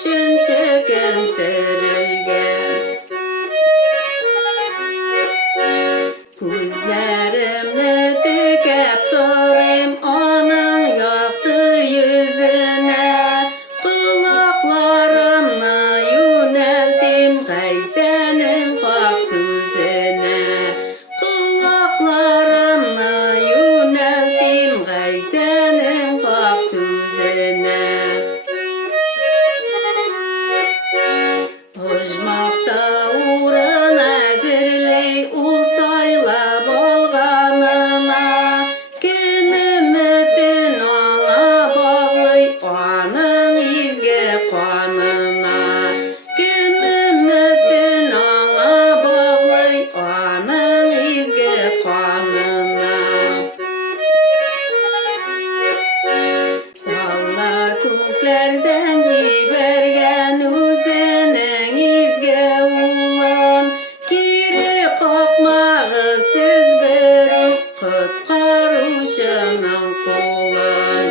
üçün çöküntürülgen. Gözlerimle dikip durayım onun yoktu yüzüne. Kulaklarımla yöneldim Gayse'nin pak sözüne. Kulaklarımla yöneldim Gayse'nin pak sözüne. Ojmakta uğrun әзірлей ул сайлап алғанына. Кім үмітін аңа бағлай аның изге қанына. Кім үмітін аңа бағлай аның изге қанына. Алла көктерден жіберген өзінің изге улын. Кері қақмағы сіз бір құтқарушының қолын.